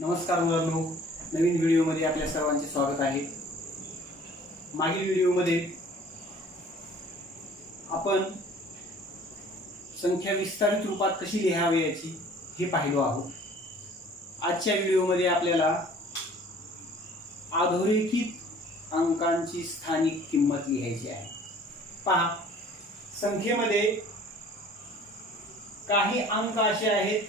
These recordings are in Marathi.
नमस्कार मुलांनो, नवीन व्हिडिओमध्ये आपल्या सर्वांचे स्वागत आहे। मागील व्हिडिओमध्ये आपण संख्या विस्तारित रूपात कशी लिहावी याची हे पाहिलो आहोत। आजच्या व्हिडिओमध्ये आपल्याला अधोरेखित अंकांची स्थानिक किंमत लिहायची आहे। पहा, संख्येमध्ये काही अंक असे आहेत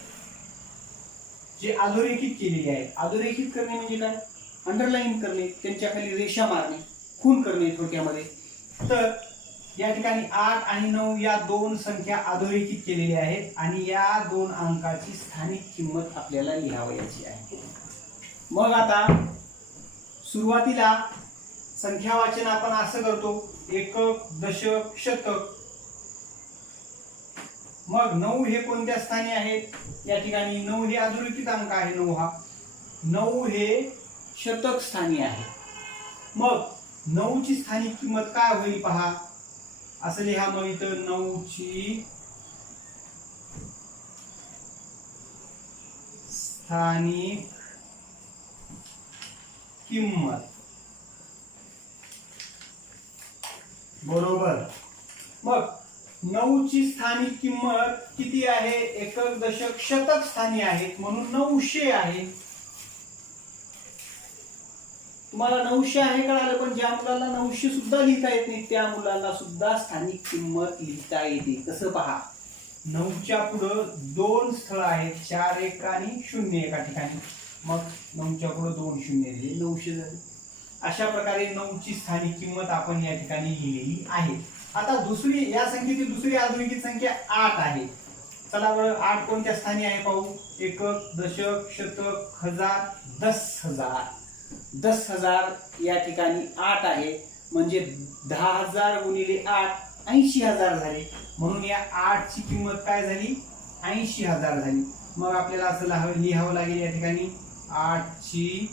जे अधोरेखित केलेले आहेत। अधोरेखित करणे म्हणजे काय? अंडरलाईन करणे, त्यांच्या खाली रेषा मारणे, खून करणे थोडक्यामध्ये। तर या ठिकाणी 8 आणि 9 या दोन संख्या अधोरेखित केलेल्या आहेत आणि या दोन अंकाची स्थानिक किंमत आपल्याला लिहावयाची आहे। मग आता सुरुवातीला संख्या वाचन आपण असं करतो, एकक, दशक, शतक। मग 9 हे कोणत्या स्थानी आहेत? या ठिकाणी 9 हे अधोरेखित अंक आहे। 9 हा 9 हे शतक स्थानी आहे। मग 9 ची स्थानिक किंमत काय होईल पहा, असं लिहा। मग इथं 9 ची स्थानिक किंमत बरोबर। मग 9 ची स्थानिक किंमत किती आहे? एकक, दशक, शतक स्थानी आहेत, म्हणून 900 आहे। तुम्हाला 900 आहे कळालं, पण ज्या मुलांना 900 सुद्धा लिहिता येत नाही त्या मुलांना सुद्धा स्थानिक किंमत लिहिता येते। कसं पहा, 9च्या पुढे दोन स्थळ आहेत, 4 1 आणि 0 एका ठिकाणी। मग 9च्या पुढे 2 0 दिले, 900 झाले। अशा प्रकारे 9 ची स्थानिक किंमत आपण या ठिकाणी लिहिलेली आहे। आता दुसरी, या संख्येची दुसरी अधोरेखित संख्या 8 आहे। चला बरं, 8 कोणत्या स्थानी आहे पाहू। एकक, दशक, शतक, हजार, 10,000। 10,000 या ठिकाणी 8 आहे, म्हणजे 10,000 गुणिले 8 80,000 झाले। म्हणून या 8 ची किंमत काय झाली? 80,000 झाली। मग आपल्याला असं लिहावं लागेल या ठिकाणी 8 ची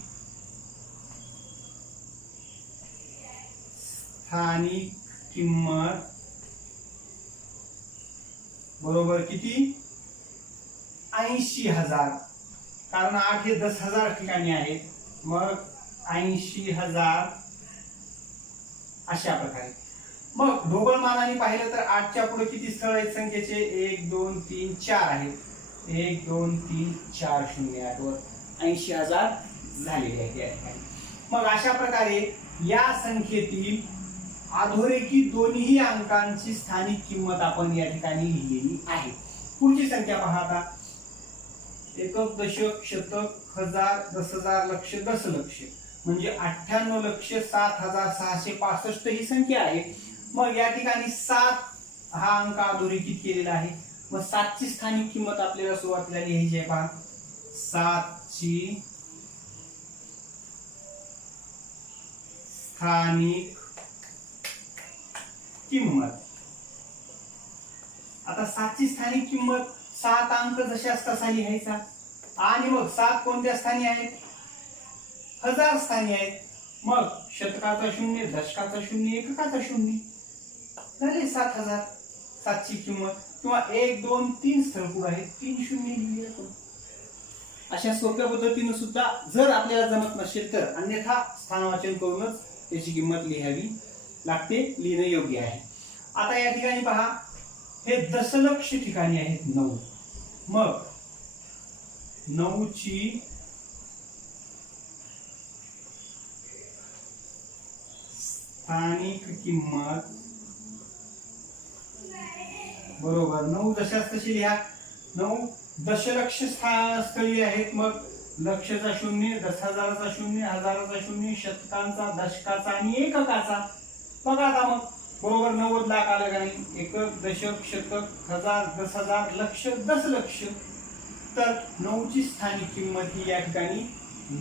स्थानिक किंमत बरोबर किती? 80,000। कारण 8 हे 10,000 ठिकाणी आहेत, मग 80,000 अशा प्रकारे। मग ढोबळमानाने पाहिलं तर 8च्या पुढे किती स्थळ आहेत संख्येचे? 1 2 3 4 आहेत। 1 2 3 4 0 8 वर 80,000 झालेले आहेत या ठिकाणी। मग अशा प्रकारे या संख्येतील अधोरेखित दोन्ही अंकांची स्थानिक किंमत आपण या ठिकाणी लिहिलेली आहे। पुढची संख्या पहा आता, एकक, दशक, शतक, हजार, 10,000, लक्ष, दशलक्ष, म्हणजे 98,07,665 ही संख्या आहे। मग या ठिकाणी 7 हा अंक अधोरेखित केलेला आहे। मग 7 ची स्थानिक किंमत आपल्याला सुरुवातीला लिहायची आहे पहा। 7 ची स्थानिक किंमत। आता 7 ची स्थानिक किंमत 7 अंक जशास तसा लिहायचा। आणि मग 7 कोणत्या स्थानी आहेत? हजार स्थानी आहेत। मग शतकाचा 0, दशकाचा 0, एककाचा 0 झाले 7,000। 7 ची किंमत, किंवा 1 2 3 स्थळ पुढे आहेत, 3 0 लिहिले आपण। अशा सोप्या पद्धतीने सुद्धा जर आपल्याला जमत नसेल तर अन्यथा स्थानवाचन करूनच त्याची किंमत लिहावी लागते, लिहिणे योग्य आहे। आता या ठिकाणी पहा, हे दशलक्ष ठिकाणी आहेत 9। मग 9 ची स्थानिक किंमत बरोबर 9 जशास तशी लिहा। 9 दशलक्ष स्थळी आहेत, मग लक्षचा 0, 10,000चा 0, हजाराचा 0, शतकांचा, दशकाचा आणि एककाचा। बघा आता मग बरोबर 90 लाख आलं का नाही? एकक, दशक, शतक, हजार, 10,000, लक्ष, दशलक्ष। तर 9 ची स्थानिक किंमत ही या ठिकाणी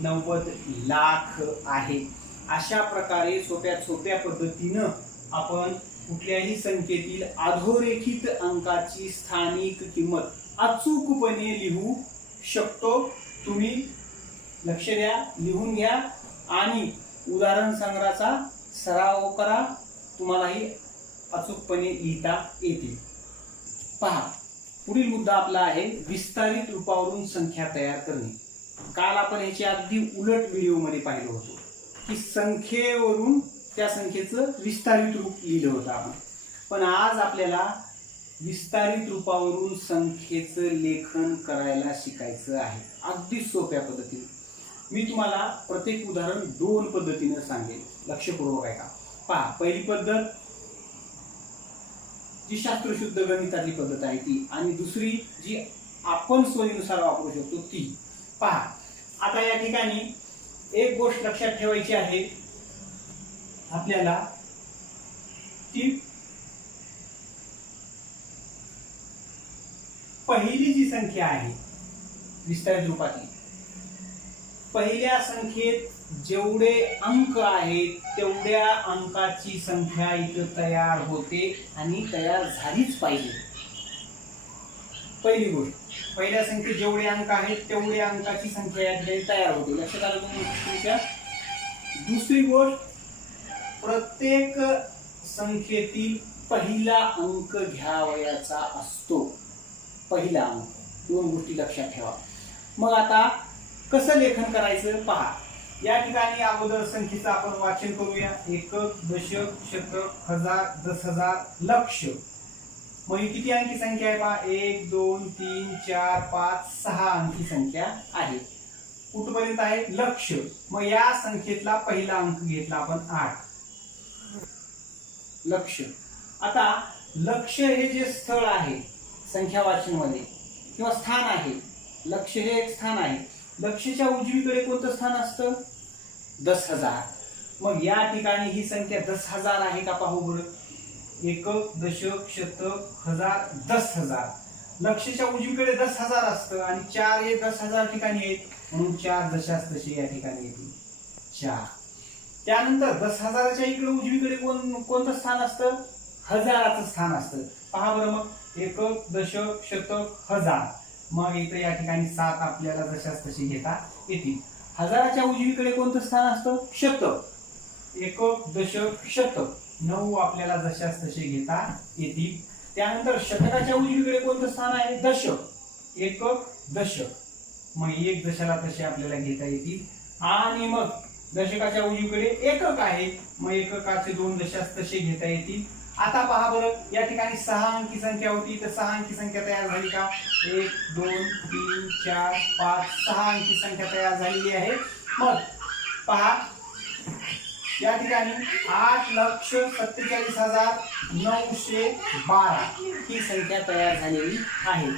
90 लाख आहे। अशा प्रकारे सोप्या पद्धतीनं आपण कुठल्याही संख्येतील अधोरेखित अंकाची स्थानिक किंमत अचूकपणे लिहू शकतो। तुम्ही लक्ष द्या, लिहून घ्या आणि उदाहरण संग्रहाचा सराव करा, तुम्हालाही अचूकपणे लिहिता येतील। पहा, पुढील मुद्दा आपला आहे विस्तारित रूपावरून संख्या तयार करणे। काल आपण याची अगदी उलट व्हिडिओमध्ये पाहिलं होतं की संख्येवरून त्या संख्येचं विस्तारित रूप लिहिलं होतं आपण. पण आज आपल्याला विस्तारित रूपावरून संख्येचं लेखन करायला शिकायचं आहे, अगदी सोप्या पद्धतीने. मी तुम्हाला प्रत्येक उदाहरण 2 पद्धतीने सांगेन, लक्षपूर्वक ऐका. पहा, पहिली पद्धत जी शास्त्रशुद्ध गणिताची पद्धत आहे ती, आणि दुसरी जी आपण सोयीनुसार वापरू शकतो ती. पहा, आता या ठिकाणी एक गोष्ट लक्षात ठेवायची आहे आपल्याला की पहिली जी संख्या आहे विस्तारित रूपातली, पहिल्या संख्येत जेवढे अंक आहेत तेवढ्या अंकाची संख्या इथं तयार होते आणि तयार झालीच पाहिजे. पहिली गोष्ट, पहिल्या संख्येत जेवढे अंक आहेत तेवढ्या अंकाची संख्या या ठिकाणी तयार होते, लक्षात आलं तुमच्या. दुसरी गोष्ट, प्रत्येक संख्येतील पहिला अंक घ्यावयाचा असतो, पहिला अंक. 2 गोष्टी लक्षात ठेवा. मग आता कसं लेखन करायचं पहा. या ठिकाणी अगोदर संख्येचं आपण वाचन करूया. एकक, दशक, शतक, हजार, 10,000, लक्ष. मग ही किती अंकी संख्या आहे पहा. 1 2 3 4 5 6 अंकी संख्या आहे. कुठपर्यंत आहे? लक्ष. मग या संख्येतला पहिला अंक घेतला आपण 8. लक्ष. आता लक्ष हे जे स्थळ आहे संख्या वाचन मध्ये किंवा स्थान आहे, लक्ष हे एक स्थान आहे. लक्षच्या उजवीकडे कोणतं स्थान असतं? 10,000. मग या ठिकाणी ही संख्या 10,000 आहे का पाहू बरं. एकक, दशक, शतक, हजार, 10,000. लक्षच्या उजवीकडे 10,000 असतं आणि 4 हे 10,000 ठिकाणी आहेत, म्हणून 4 जशास तसे या ठिकाणी येतील 4. त्यानंतर 10,000च्या इकडे उजवीकडे कोणतं स्थान असतं? हजाराचं स्थान असतं. पहा बरं, मग एकक, दशक, शतक, हजार. मग इथं या ठिकाणी 7 आपल्याला जशास तसे घेता येतील. हजाराच्या उजवीकडे कोणतं स्थान असतं? शतक. एकक, दशक, शतक. 9 आपल्याला जशास तसे घेता येतील. त्यानंतर शतकाच्या उजवीकडे कोणतं स्थान आहे? दशक. एकक, दशक. मग 1 दशाला तसे आपल्याला घेता येतील. आणि मग दशकाच्या उजवीकडे एकक आहे, मग एककाचे 2 दशास तसे घेता येतील. आता पहा बरं, या ठिकाणी 6 अंकी संख्या होती, तर 6 अंकी संख्या तयार झाली का? 1 2 3 4 5 6 अंकी संख्या तयार झालेली आहे. मग पहा, या ठिकाणी 8,47,912 ही संख्या तयार झालेली आहे.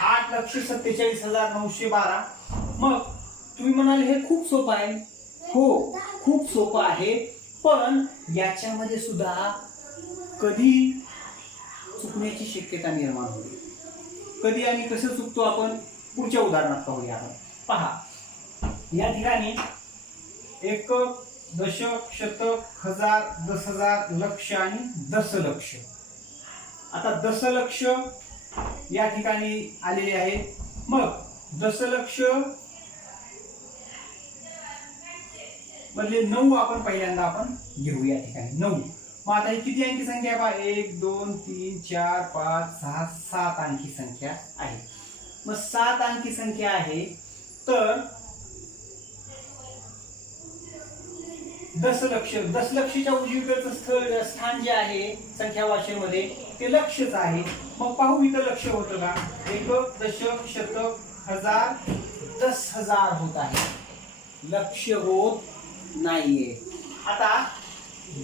8,47,912. मग तुम्ही म्हणाल हे खूप सोपं आहे. हो, खूप सोपं आहे, पण याच्यामध्ये सुद्धा कधी चुकण्याची शक्यता निर्माण होईल. कधी आणि कसं चुकतो आपण पुढच्या उदाहरणात पाहूया आपण. पहा, या ठिकाणी एकक, दशक, शतक, हजार, 10,000, लक्ष आणि दशलक्ष. आता दशलक्ष या ठिकाणी आलेले आहे. मग दशलक्ष मधले 9 आपण पहिल्यांदा आपण घेऊ या ठिकाणी 9. मग आता ही किती अंकी संख्या आहे पहा. 1 2 3 4 5 6 7 अंकी संख्या आहे. मग 7 अंकी संख्या आहे, तर दशलक्ष, दशलक्षच्या उजवीकडचं स्थान जे आहे संख्या वाचन मध्ये ते लक्षच आहे. मग पाहू इथं लक्ष होतं का? एकक, दशक, शतक, हजार, 10,000 होत आहे, लक्ष होत नाहीये. आता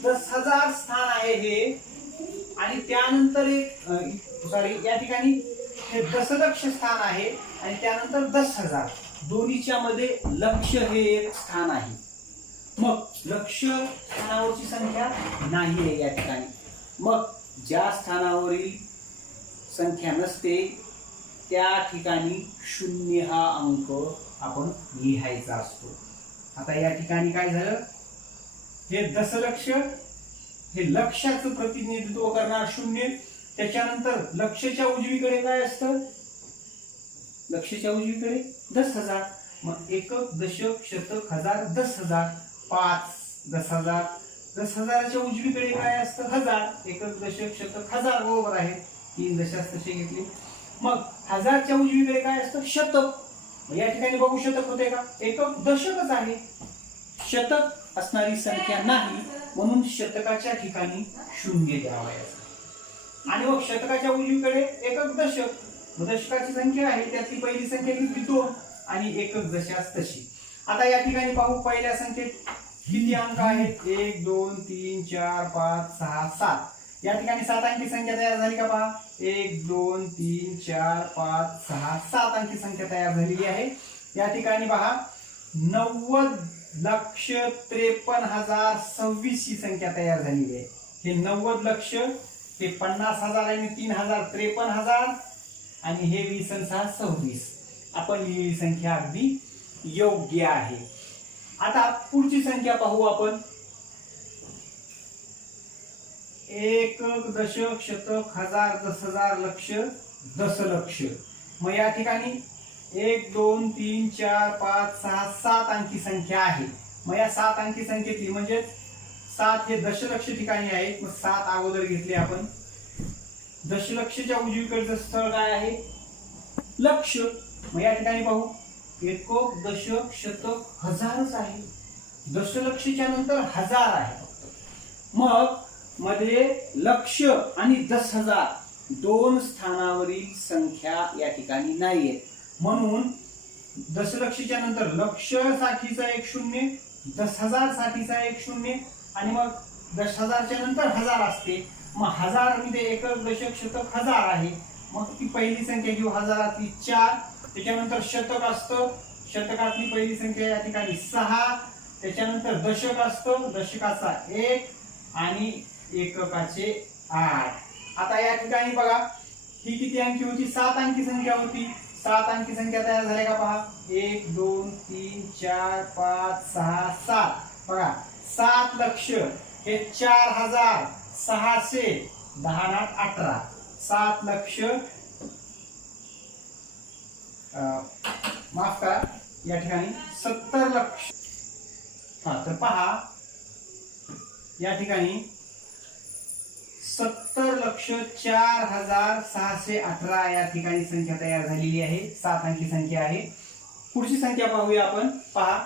10,000 स्थान आहे हे, आणि त्यानंतर एक या ठिकाणी हे दशलक्ष स्थान आहे आणि त्यानंतर 10,000. दोन्हीच्या मध्ये लक्ष हे एक स्थान आहे. मग लक्ष स्थानावरची संख्या नाही आहे या ठिकाणी. मग ज्या स्थानावरील संख्या नसते त्या ठिकाणी 0 हा अंक आपण लिहायचा असतो. आता या ठिकाणी काय झालं? हे दशलक्ष हे लक्षाचं प्रतिनिधित्व करणार 0. त्याच्यानंतर लक्षच्या उजवीकडे काय असतं? लक्षच्या उजवीकडे 10,000. मग एकक, दशक, शतक, हजार, 10,000. 5 10,000. 10,000च्या उजवीकडे काय असतं? हजार. एकक, दशक, शतक, हजार. बरोबर आहे, 3 दशास तसे घेतले. मग हजारच्या उजवीकडे काय असतं? शतक. मग या ठिकाणी बघू शतक होते का? एकक दशकच आहे, शतक असणारी संख्या नाही, म्हणून शतकाच्या ठिकाणी शून्य द्यावयाचं. आणि मग शतकाच्या उजवीकडे एकक दशक, दशकाची संख्या आहे त्यातली पहिली संख्या घेतली 2 आणि एकक जशी तशी. आता या ठिकाणी पाहू पहिल्या संख्येत किती अंक आहेत? 1 2 3 4 5 6 7. या ठिकाणी 7 अंकी संख्या तयार झाली का पहा. 1 2 3 4 5 6 7 अंकी संख्या तयार झालेली आहे. या ठिकाणी पहा 90,53,026 ही संख्या तयार झालेली आहे. हे 90 लक्ष, हे 50,000 आणि 3,000 53,000 आणि हे 20 आणि 6 26. आपण ही संख्या अगदी योग्य आहे. आता पुढची संख्या पाहू आपण. एकक दशक शतक हजार दशहजार लक्ष दशलक्ष. मग या ठिकाणी 1 2 3 4 5 6 7 अंकी संख्या आहे. मग या 7 अंकी संख्येतली म्हणजे 7 हे दशलक्ष ठिकाणी आहे. मग 7 अगोदर घेतले आपण. दशलक्षच्या उजवीकडचं स्थळ काय आहे? लक्ष. मग या ठिकाणी पाहू एकक दशक शतक हजारच आहे, दशलक्षच्या नंतर हजार आहे फक्त. मग मध्ये लक्ष आणि 10,000 दोन स्थानावरील संख्या या ठिकाणी नाहीये, म्हणून दशलक्षच्या नंतर लक्ष साठीचा एक शून्य, 10,000 साठीचा एक शून्य आणि मग 10,000च्या नंतर हजार असते. मग हजार मध्ये एकक दशक शतक हजार आहे. मग ती पहिली संख्या घेऊ हजारातली 4. त्याच्यानंतर शतक असतं, शतकातली पहिली संख्या या ठिकाणी 6. त्याच्यानंतर दशक असतं, दशकाचा 1 आणि एककाचे 8. आता या ठिकाणी बघा ही किती अंकी होती? 7 अंकी संख्या होती. 7 अंकी संख्या तयार झाल्या का पहा. 1 2 3 4 5 6 7. बघा 7 लक्ष हे 4,600 10 8 18. 7 लक्ष माफ करा या ठिकाणी 70 लक्ष. तर पहा या ठिकाणी 70,04,618 या ठिकाणी संख्या तयार झालेली आहे. 7 अंकी संख्या आहे. पुढची संख्या पाहूया आपण. पहा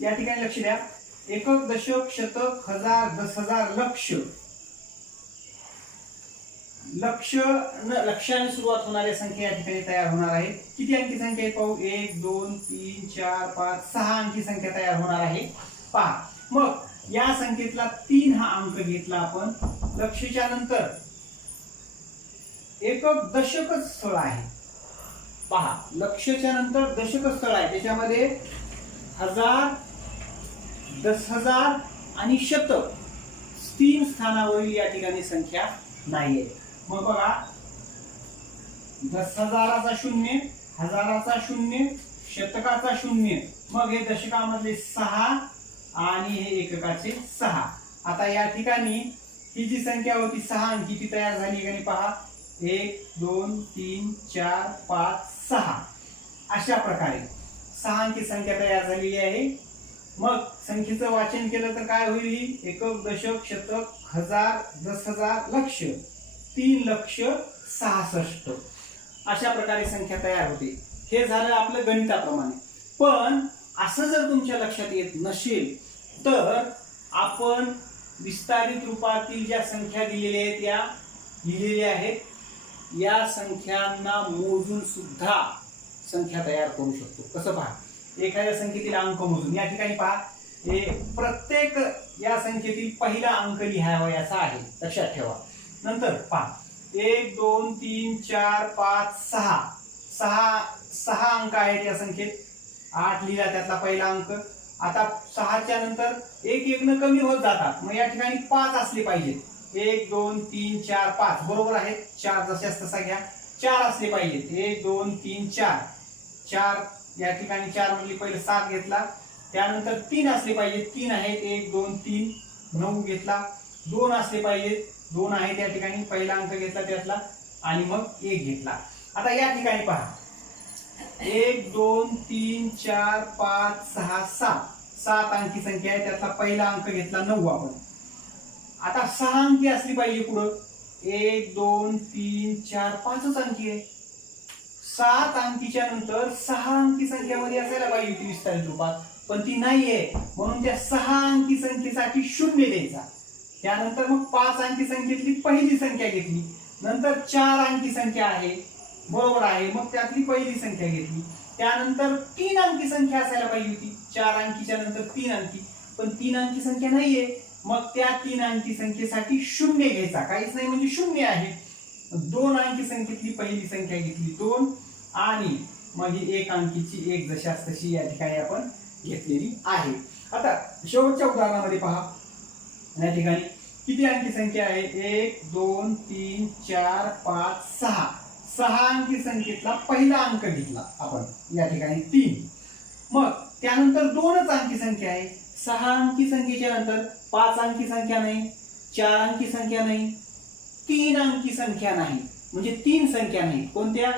या ठिकाणी लक्ष द्या. एकक दशक शतक हजार दशहजार लक्ष. लक्षाने सुरुवात होणाऱ्या संख्या या ठिकाणी तयार होणार आहेत. किती अंकी संख्या आहे पाहू. 1 2 3 4 5 6 अंकी संख्या तयार होणार आहे. पहा मग या संख्येतला 3 हा अंक घेतला आपण. लक्षच्या नंतर एकक दशकच स्थळ आहे. पहा लक्षच्या नंतर दशक स्थळ आहे, त्याच्यामध्ये हजार 10,000 आणि शतक 3 स्थानावरील या ठिकाणी संख्या नाहीये. मग बघा 10,000चा शून्य, हजाराचा शून्य, शतकाचा शून्य, मग हे दशकामधले 6 आणि हे एककाचे 6. आता या ठिकाणी ही जी संख्या होती 6 अंकी ती तयार झाली का नाही पहा. 1 2 3 4 5 6 अशा प्रकारे 6 अंकी संख्या तयार झालेली आहे. मग संख्येचं वाचन केलं तर काय होईल? ही एकक दशक शतक हजार दशहजार लक्ष 3,66,000 अशा प्रकारे संख्या तयार होते. हे झालं आपलं गणिताप्रमाणे. पण असं जर तुमच्या लक्षात येत नसेल तर आपण विस्तारित रूपातील ज्या संख्या दिलेल्या आहेत या लिहिलेल्या आहेत. या संख्यांना मोजून सुद्धा संख्या तयार करू शकतो. कसं पहा, एखाद्या संख्येतील अंक मोजून या ठिकाणी पहा हे प्रत्येक या संख्येतील पहिला अंक लिहावयाचा आहे, लक्षात ठेवा. नंतर पहा 1 2 3 4 5 6 6 अंक आहेत या संख्येत. 8 लिहिला त्यातला पहिला अंक. आता 6च्या नंतर एक न कमी होत जातात. मग या ठिकाणी 5 असले पाहिजेत. 1 2 3 4 5 बरोबर आहे. 4 जशास तसा घ्या. 4 असले पाहिजेत. 1 2 3 4 4 या ठिकाणी 4 मधली पहिले 7 घेतला. त्यानंतर 3 असले पाहिजेत. 3 आहेत. 1 2 3 9 घेतला. 2 असले पाहिजेत. 2 आहेत या ठिकाणी पहिला अंक घेतला त्यातला आणि मग 1 घेतला. आता या ठिकाणी पहा 1 2 3 4 5 6 7 7 अंकी संख्या आहे. त्यातला पहिला अंक घेतला 9 आपण. आता 6 अंकी असली पाहिजे पुढं. 1 2 3 4 5च अंकी आहे. 7 अंकीच्या नंतर 6 अंकी संख्यामध्ये असायला पाहिजे होती विस्तारित रूपात, पण ती नाहीये. म्हणून त्या 6 अंकी संख्येसाठी 0 द्यायचा. त्यानंतर मग 5 अंकी संख्येतली पहिली संख्या घेतली. नंतर 4 अंकी संख्या आहे, बरोबर आहे, मग त्यातली पहिली संख्या घेतली. त्यानंतर 3 अंकी संख्या असायला पाहिजे होती. 4 अंकीच्या नंतर 3 अंकी, पण 3 अंकी संख्या नाहीये. मग त्या 3 अंकी संख्येसाठी 0 घ्यायचा, काहीच नाही म्हणजे 0 आहे. 2 अंकी संख्येतली पहिली संख्या घेतली 2, आणि मग ही 1 अंकीची 1 जशास तशी या ठिकाणी आपण घेतलेली आहे. आता शेवटच्या उदाहरणामध्ये पहा, या ठिकाणी किती अंकी संख्या आहे? 1 2 3 4 5 6. 6 अंकी संख्येतला पहिला अंक घेतला आपण या ठिकाणी 3. मग त्यानंतर 2च अंकी संख्या आहे. 6 अंकी संख्येच्या नंतर 5 अंकी संख्या नाही, 4 अंकी संख्या नाही, 3 अंकी संख्या नाही, म्हणजे 3 संख्या नाही. कोणत्या?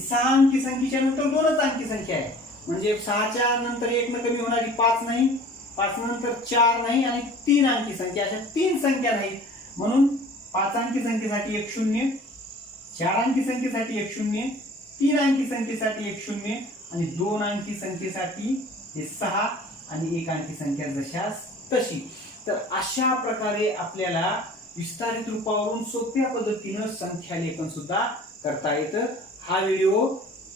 6 अंकी संख्येच्या नंतर 2च अंकी संख्या आहे, म्हणजे 6च्या नंतर 1 न कमी होणारी 5 नाही, 5 नंतर 4 नाही, आणि 3 अंकी संख्या, अशा 3 संख्या नाही. म्हणून 5 अंकी संख्येसाठी 1 0, 4 अंकी संख्येसाठी 1 0, 3 अंकी संख्येसाठी 1 0, आणि 2 अंकी संख्येसाठी हे 6, आणि 1 अंकी संख्या जशास तशी. तर अशा प्रकारे आपल्याला विस्तारित रूपावरून सोप्या पद्धतीनं संख्यालेखन सुद्धा करता येतं. हा व्हिडिओ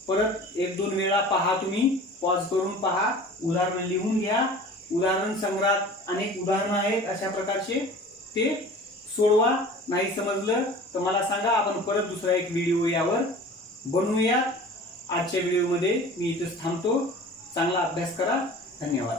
परत 1-2 वेळा पहा, तुम्ही पॉज करून पहा, उदाहरण लिहून घ्या. उदाहरण संग्रहात अनेक उदाहरणं आहेत अशा प्रकारचे, ते सोडवा. नाही समजलं तर मला सांगा, आपण परत दुसरा एक व्हिडिओ यावर बनवूया. आजच्या व्हिडिओमध्ये मी इथेच थांबतो. चांगला अभ्यास करा. धन्यवाद.